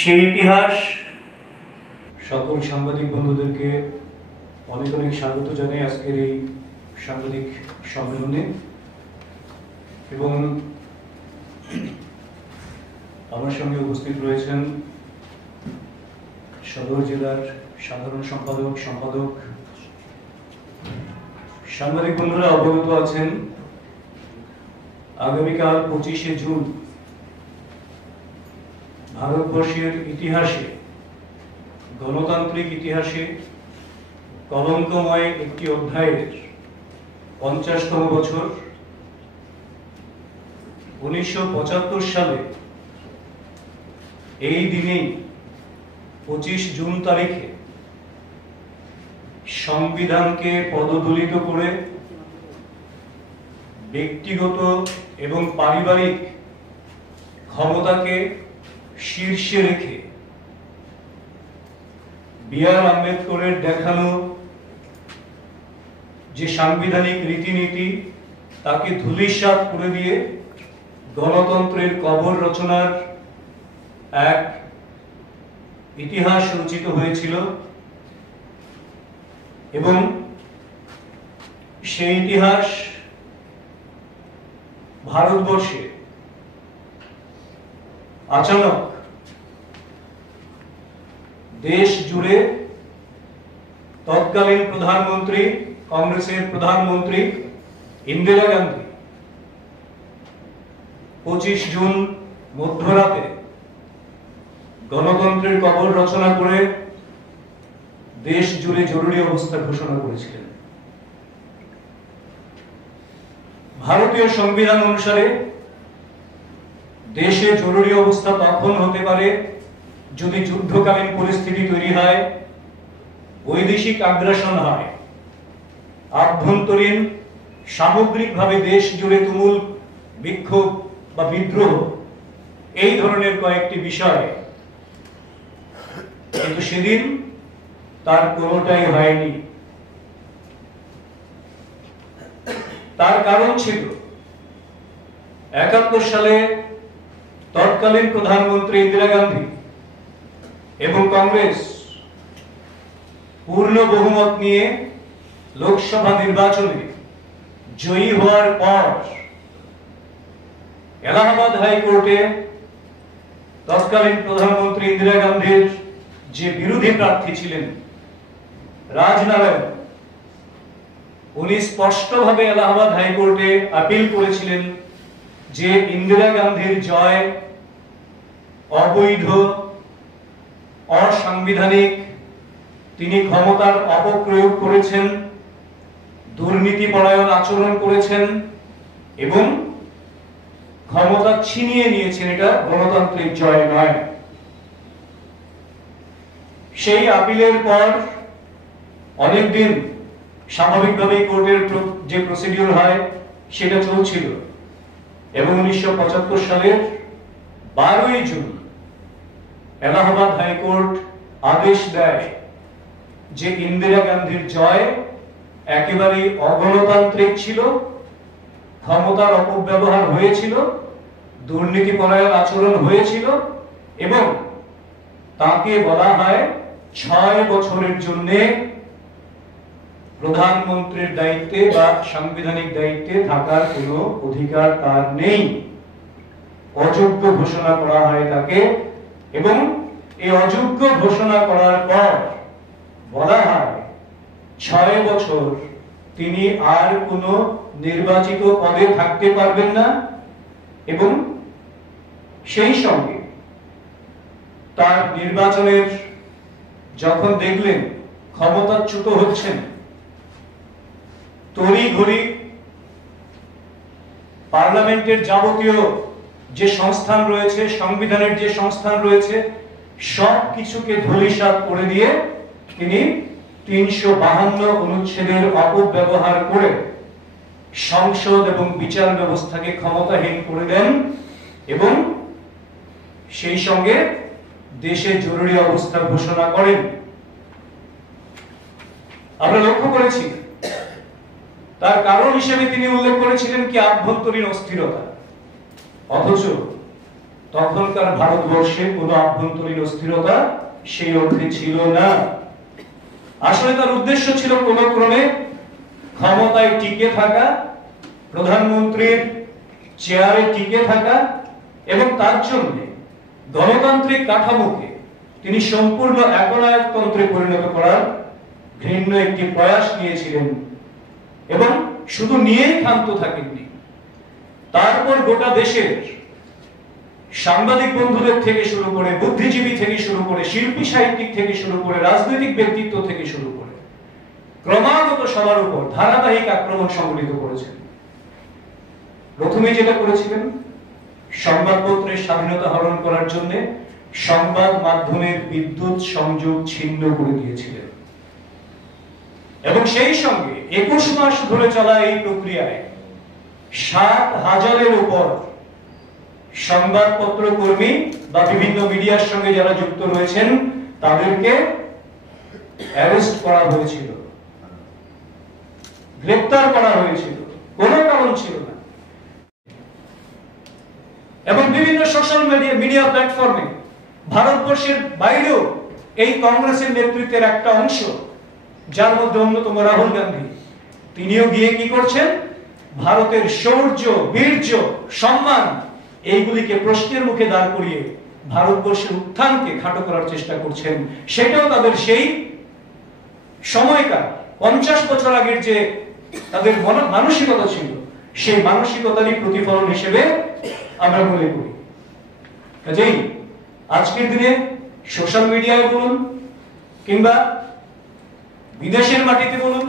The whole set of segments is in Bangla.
সেই ইতিহাস সকল সাংবাদিক বন্ধুদেরকে অনেক অনেক স্বাগত জানাই আজকের এই সাংবাদিক সম্মেলনে। এবং আমার সঙ্গে উপস্থিত রয়েছেন সদর জেলার সাধারণ সম্পাদক, সাংবাদিক বন্ধুরা অবগত আছেন আগামীকাল 25শে জুন ভারতবর্ষের ইতিহাসে, গণতান্ত্রিক ইতিহাসে কলঙ্কময় একটি অধ্যায়ের 50তম বছর। 1975 সালে এই দিনেই 25 জুন তারিখে সংবিধানকে পদদলিত করে ব্যক্তিগত এবং পারিবারিক ক্ষমতাকে শীর্ষে রেখে বি.আর. আম্বেদকরের দেখানো যে সাংবিধানিক রীতিনীতি তাকে ধূলিসাৎ করে দিয়ে গণতন্ত্রের কবর রচনার এক ইতিহাস রচিত হয়েছিল। এবং সেই ইতিহাস ভারতবর্ষে আচানক দেশ জুড়ে তৎকালীন প্রধানমন্ত্রী, কংগ্রেসের প্রধানমন্ত্রী ইন্দিরা গান্ধী 25 জুন মধ্যরাতে গণতন্ত্রের কবর রচনা করে দেশ জুড়ে জরুরি অবস্থা ঘোষণা করেছিলেন। ভারতীয় সংবিধান অনুসারে দেশে জরুরি অবস্থা তখন হতে পারে যদি যুদ্ধকালীন পরিস্থিতি তৈরি হয়, বৈদেশিক আগ্রাসন হয়, আভ্যন্তরীণ সামগ্রিকভাবে দেশ জুড়ে তুমুল বিক্ষোভ বা বিদ্রোহ, এই ধরনের কয়েকটি বিষয়। কিন্তু সেদিন তার কোনোটাই হয়নি। তার কারণ ছিল 71 সালে তৎকালীন প্রধানমন্ত্রী ইন্দিরা গান্ধী এবং কংগ্রেস পূর্ণ বহুমত নিয়ে লোকসভা নির্বাচনে জয়ী হওয়ার পর এলাহাবাদ হাইকোর্টে তৎকালীন প্রধানমন্ত্রী ইন্দিরা গান্ধীর যে বিরোধী প্রার্থী ছিলেন রাজনারায়ণ, উনি স্পষ্টভাবে এলাহাবাদ হাইকোর্টে আপিল করেছিলেন যে ইন্দিরা গান্ধীর জয় অবৈধ, অসাংবিধানিক, তিনি ক্ষমতার অপপ্রয়োগ করেছেন, দুর্নীতিপরায়ণ আচরণ করেছেন এবং ক্ষমতা ছিনিয়ে নিয়েছেন, এটা গণতান্ত্রিক জয় নয়। সেই আপিলের পর অনেকদিন স্বাভাবিকভাবে কোর্টের যে প্রসিডিউর হয় সেটা চলছিল এবং 1975 সালের 12ই জুন এলাহাবাদ হাইকোর্ট আদেশ দেয় যে ইন্দিরা গান্ধীর জয় একেবারেই অগণতান্ত্রিক ছিল, ক্ষমতার অপব্যবহার হয়েছিল, দুর্নীতিপরায়ণ আচরণ হয়েছিল এবং তাকে বলা হয় 6 বছরের জন্য প্রধানমন্ত্রীর দায়িত্বে বা সাংবিধানিক দায়িত্বে থাকার কোনো অধিকার তার নেই। অযোগ্য ঘোষণা করা হয় তাকে এবং এই অযোগ্য ঘোষণা করার পর বলা হয় 6 বছর তিনি আর কোনো নির্বাচিত পদে থাকতে পারবেন না এবং সেই সঙ্গে তার নির্বাচনের যখন দেখলেন ক্ষমতাচ্যুত হচ্ছেন, তড়িঘড়ি পার্লামেন্টের যাবতীয় যে সংস্থান রয়েছে, সংবিধানের যে সংস্থান রয়েছে, সব কিছুকে ধূলিসাৎ করে দিয়ে তিনি 352 অনুচ্ছেদের অপব্যবহার করে সংসদ এবং বিচার ব্যবস্থাকে ক্ষমতাহীন করে দেন এবং সেই সঙ্গে দেশে জরুরি অবস্থা ঘোষণা করেন। আমরা লক্ষ্য করেছি তার কারণ হিসেবে তিনি উল্লেখ করেছিলেন কি আভ্যন্তরীণ অস্থিরতা, অথচ তখনকার ভারতবর্ষে কোনো আভ্যন্তরীণ অস্থিরতা সেই অর্থে ছিল না। আসলে তার উদ্দেশ্য ছিল কোনো ক্রমে ক্ষমতায় টিকে থাকা, প্রধানমন্ত্রীর চেয়ারে টিকে থাকা, এবং তার জন্য গণতান্ত্রিক কাঠামোকে তিনি সম্পূর্ণ একনায়কতন্ত্রে পরিণত করার ঘৃণ্য একটি প্রয়াস নিয়েছিলেন, এবং শুধু নিয়েই ক্ষান্ত থাকেননি। তারপর গোটা দেশের সাংবাদিক বন্ধুদের থেকে শুরু করে, বুদ্ধিজীবী থেকে শুরু করে, শিল্পী সাহিত্যিক থেকে শুরু করে, রাজনৈতিক ব্যক্তিত্ব থেকে শুরু করে ক্রমাগত সবার উপর ধারাবাহিক আক্রমণ সংঘটিত করেছেন। প্রথমে যেটা করেছিলেন, সংবাদপত্রের স্বাধীনতা হরণ করার জন্য সংবাদ মাধ্যমের বিদ্যুৎ সংযোগ ছিন্ন করে দিয়েছিলেন, এবং সেই সঙ্গে 21 মাস ধরে চলা এই প্রক্রিয়ায় 7,000-এর উপর সংবাদপত্র কর্মী বা বিভিন্ন মিডিয়ার সঙ্গে যারা যুক্ত রয়েছেন তাদেরকে অ্যারেস্ট করা হয়েছিল, গ্রেফতার করা হয়েছিল, কোনো কারণ ছিল না। এবং বিভিন্ন সোশ্যাল মিডিয়া প্ল্যাটফর্মে ভারতবর্ষের বাইরেও এই কংগ্রেসের নেতৃত্বের একটা অংশ, যার মধ্যে অন্যতম রাহুল গান্ধী, তিনিও গিয়ে কি করছেন, ভারতের শৌর্য, বীর্য, সম্মান এইগুলিকে প্রশ্নের মুখে দাঁড় করিয়ে ভারতবর্ষের উত্থানকে খাটো করার চেষ্টা করছেন। সেটাও তাদের সেই সময়কার 50 বছর আগের যে তাদের মানসিকতা ছিল, সেই মানসিকতারই প্রতিফলন হিসেবে আমরা মনে করি। কাজেই আজকের দিনে সোশ্যাল মিডিয়ায় বলুন কিংবা বিদেশের মাটিতে বলুন,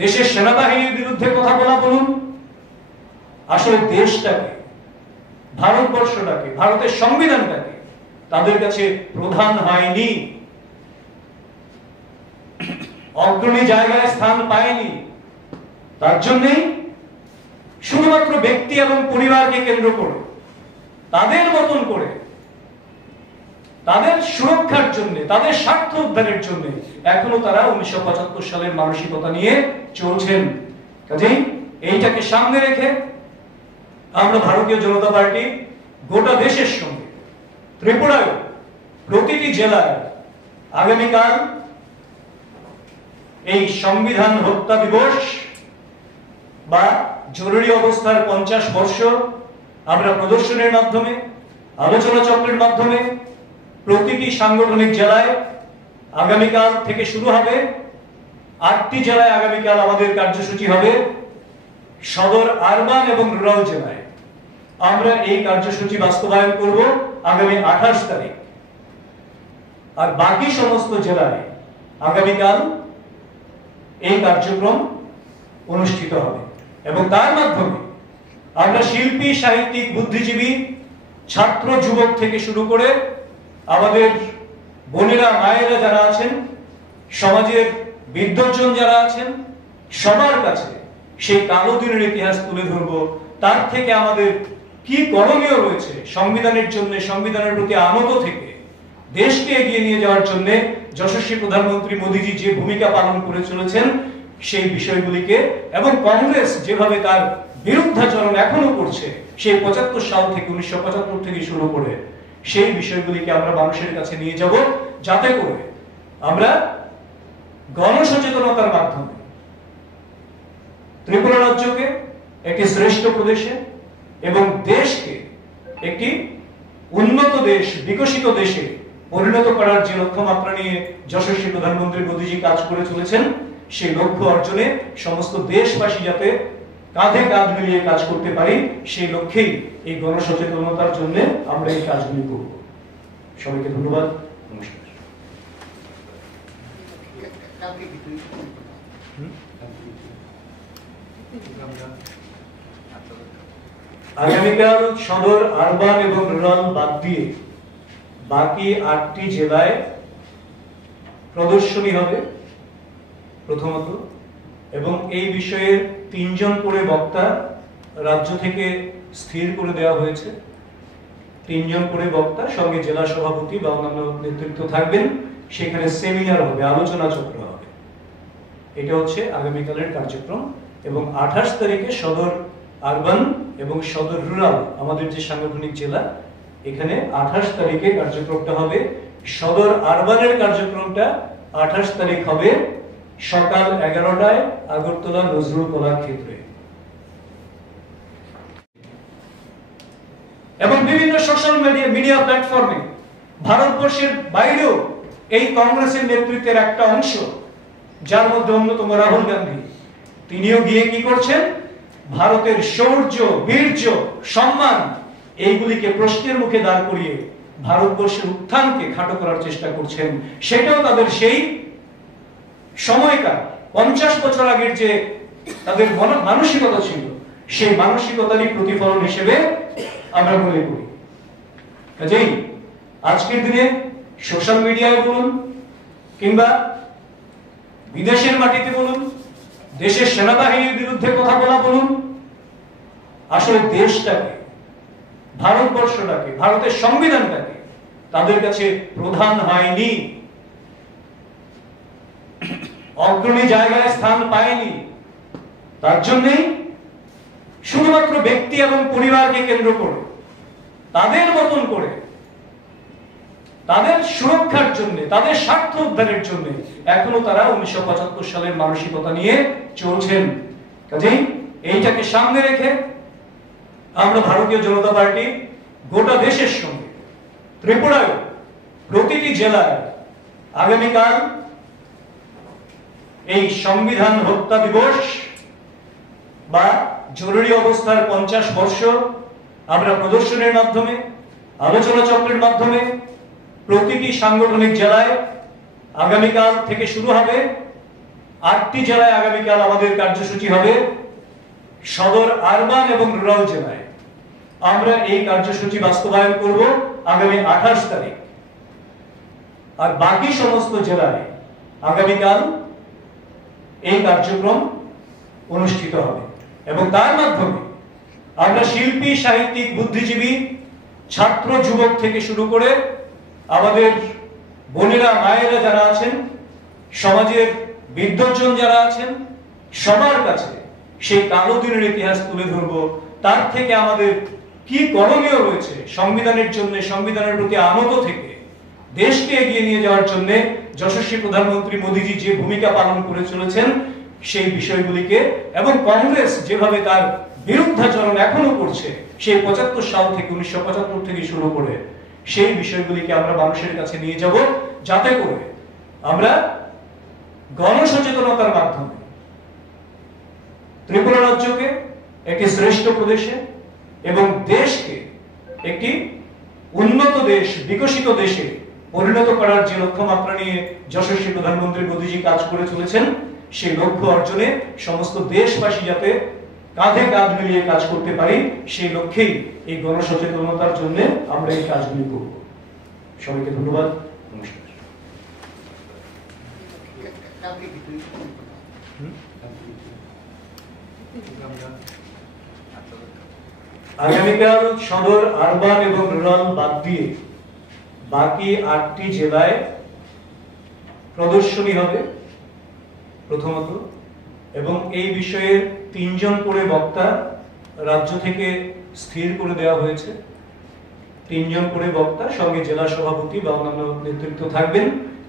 দেশের সেনাবাহিনীর বিরুদ্ধে কথা বলা বলুন, আসলে দেশটাকে, ভারতবর্ষটাকে, ভারতের সংবিধানটাকে তাদের কাছে প্রধান হয়নি, অগ্রণী জায়গায় স্থান পায়নি। তার জন্যই শুধুমাত্র ব্যক্তি এবং পরিবারকে কেন্দ্র করে, তাদের মতন করে, তাদের সুরক্ষার জন্য, তাদের স্বার্থ উদ্ধারের জন্য এখনো তারা 1975 সালের মানসিকতা নিয়ে চলছেন। কাজেই এইটাকে সামনে রেখে আমরা ভারতীয় জনতা পার্টি গোটা দেশের সঙ্গে ত্রিপুরায় প্রতিটি জেলায় আগামীকাল এই সংবিধান হত্যা দিবস বা জরুরি অবস্থার 50 বর্ষ আমরা প্রদর্শনের মাধ্যমে, আলোচনা চক্রের মাধ্যমে প্রতিটি সাংগঠনিক জেলায় আগামীকাল থেকে শুরু হবে। 8টি জেলায় আগামীকাল আমাদের কার্যসূচি হবে। সদর, আরবান এবং রুরাল জেলায় আমরা এই কার্যসূচি বাস্তবায়ন করব আগামী 28 তারিখ। আর বাকি সমস্ত জেলায় আগামীকাল এই কার্যক্রম অনুষ্ঠিত হবে, এবং তার মাধ্যমে আমরা শিল্পী, সাহিত্যিক, বুদ্ধিজীবী, ছাত্র, যুবক থেকে শুরু করে আমাদের বোনেরা, মায়েরা যারা আছেন, সমাজের বিদ্বজ্জন যারা আছেন, সবার কাছে সেই কালো দিনের ইতিহাস তুলে ধরবো। তার থেকে আমাদের কি করণীয় রয়েছে সংবিধানের জন্য, সংবিধানের প্রতি আনত থেকে দেশকে এগিয়ে নিয়ে যাওয়ার জন্য যশস্বী প্রধানমন্ত্রী মোদীজি যে ভূমিকা পালন করে চলেছেন সেই বিষয়গুলিকে, এবং কংগ্রেস যেভাবে তার বিরুদ্ধাচরণ এখনো করছে সেই 75 সাল থেকে, 1975 থেকে শুরু করে, সেই বিষয়গুলিকে আমরা মানুষের কাছে নিয়ে যাব, যাতে করে আমরা গণসচেতনতার মাধ্যমে ত্রিপুরা রাজ্যকে একটি শ্রেষ্ঠ প্রদেশে এবং দেশকে একটি উন্নত দেশ, বিকশিত দেশে পরিণত করার যে লক্ষ্যমাত্রা নিয়ে যশস্বী প্রধানমন্ত্রী মোদীজি কাজ করে চলেছেন, সেই লক্ষ্য অর্জনে সমস্ত দেশবাসী যাতে কাঁধে কাঁধ মিলিয়ে কাজ করতে পারি, সেই লক্ষ্যেই এই গণসচেতনতার জন্য আমরা এই কাজগুলি করব। সবাইকে ধন্যবাদ, নমস্কার। আগামীকাল সদর, আরবান এবং রুরাল বাদ দিয়ে বাকি 8টি জেলায় প্রদর্শনী হবে প্রথমত, এবং এই বিষয়ে 3 জন করে বক্তা রাজ্য থেকে স্থির করে দেওয়া হয়েছে। 3 জন করে বক্তা, সঙ্গে জেলা সভাপতি বা অন্যান্য নেতৃত্ব থাকবেন। সেখানে সেমিনার হবে, আলোচনা চক্র হবে। এটা হচ্ছে আগামীকালের কার্যক্রম। এবং 28 তারিখে সদর আরবান এবং সদর রুরাল, আমাদের যে সাংগঠনিক জেলা, এখানে 28 তারিখে কার্যক্রমটা হবে। সদর আরবানের কার্যক্রমটা 28 তারিখ হবে সকাল 11টায় আগরতলা নজরুল কলাক্ষেত্রে। এবং বিভিন্ন সোশ্যাল মিডিয়া প্ল্যাটফর্মে ভারতবর্ষের বাইরেও এই কংগ্রেসের নেতৃত্বের একটা অংশ, যার মধ্যে অন্যতম রাহুল গান্ধী, তিনিও গিয়ে কি করছেন, ভারতের শৌর্য, বীর্য, সম্মান এইগুলিকে প্রশ্নের মুখে দাঁড় করিয়ে ভারতবর্ষের উত্থানকে খাটো করার চেষ্টা করছেন। সেটাও তাদের সেই সময়কার 50 বছর আগের যে তাদের মানসিকতা ছিল, সেই মানসিকতারই প্রতিফলন হিসেবে আমরা মনে করি। কাজেই আজকের দিনে সোশ্যাল মিডিয়ায় বলুন কিংবা বিদেশের মাটিতে বলুন, দেশের সেনাবাহিনীর বিরুদ্ধে কথা বলা বলুন, আসলে দেশটাকে, ভারতবর্ষটাকে, ভারতের সংবিধানটাকে তাদের কাছে প্রধান হয়নি, অগ্রণী জায়গায় স্থান পায়নি। তার জন্যই শুধুমাত্র ব্যক্তি এবং পরিবারকে কেন্দ্র করে, তাদের মতন করে, তাদের সুরক্ষার জন্য, তাদের স্বার্থ উদ্ধারের জন্য এখনো তারা 1975 সালের মানসিকতা নিয়ে চলছেন। কাজেই এইটাকে সামনে রেখে আমরা ভারতীয় জনতা পার্টি গোটা দেশের সঙ্গে ত্রিপুরায় প্রতিটি জেলায় আগামীকাল এই সংবিধান হত্যা দিবস বা জরুরি অবস্থার 50 বর্ষ আমরা প্রদর্শনের মাধ্যমে, আলোচনা চক্রের মাধ্যমে প্রতিটি সাংগঠনিক জেলায় আগামীকাল থেকে শুরু হবে। 8টি জেলায় আগামীকাল আমাদের কার্যসূচি হবে। সদর, আরবান এবং রুরাল জেলায় আমরা এই কার্যসূচি বাস্তবায়ন করব আগামী 28 তারিখ। আর বাকি সমস্ত জেলায় আগামীকাল এই কার্যক্রম অনুষ্ঠিত হবে এবং তার মাধ্যমে আমরা শিল্পী, সাহিত্যিক, বুদ্ধিজীবী, ছাত্র, যুবক থেকে শুরু করে আমাদের বোনেরা, মায়েরা যারা আছেন, সমাজের বিদ্বজ্জন যারা আছেন, সবার কাছে সেই কালো দিনের ইতিহাস তুলে ধরবো। তার থেকে আমাদের কি করণীয় রয়েছে সংবিধানের জন্য, সংবিধানের প্রতি আনত থেকে দেশকে এগিয়ে নিয়ে যাওয়ার জন্য যশস্বী প্রধানমন্ত্রী মোদীজি যে ভূমিকা পালন করে চলেছেন সেই বিষয়গুলিকে, এবং কংগ্রেস যেভাবে তার বিরুদ্ধাচরণ এখনো করছে সেই 75 সাল থেকে, 1975 থেকে শুরু করে, সেই বিষয়গুলিকে আমরা মানুষের কাছে নিয়ে যাব, যাতে করে আমরা গণসচেতনতার মাধ্যমে ত্রিপুরা রাজ্যকে একটি শ্রেষ্ঠ প্রদেশে এবং দেশকে একটি উন্নত দেশ, বিকশিত দেশে পরিণত করার যে লক্ষ্যমাত্রা নিয়ে যশস্বী প্রধানমন্ত্রী মোদীজি কাজ করে চলেছেন, সেই লক্ষ্য অর্জনে সমস্ত দেশবাসী যাতে কাঁধে কাঁধ মিলিয়ে কাজ করতে পারি, সেই লক্ষ্যেই এই গণসচেতনতার জন্য আমরা এই কাজগুলি করব। সবাইকে ধন্যবাদ। নমস্কার। আগামীকাল সদর, আরবান এবং রুরাল বাদ দিয়ে বাকি 8টি জেলায় প্রদর্শনী হবে প্রথমত, এবং এই বিষয়ে 3 জন করে বক্তা রাজ্য থেকে স্থির করে দেওয়া হয়েছে। 3 জন করে বক্তা, সঙ্গে জেলা সভাপতি বা অন্যান্য নেতৃত্ব থাকবেন।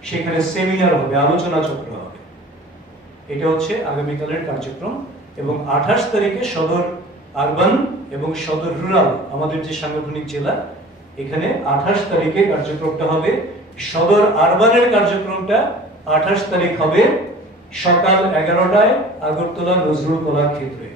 সেখানে সেমিনার হবে, আলোচনা চক্র হবে। এটা হচ্ছে আগামীকালের কার্যক্রম। এবং 28 তারিখে সদর আরবান এবং সদর রুরাল, আমাদের যে সাংগঠনিক জেলা, এখানে 28 তারিখে কার্যক্রমটা হবে। সদর আরবানের কার্যক্রমটা 28 তারিখ হবে সকাল 11টায় আগরতলা নজরুল কলাক্ষেত্রে।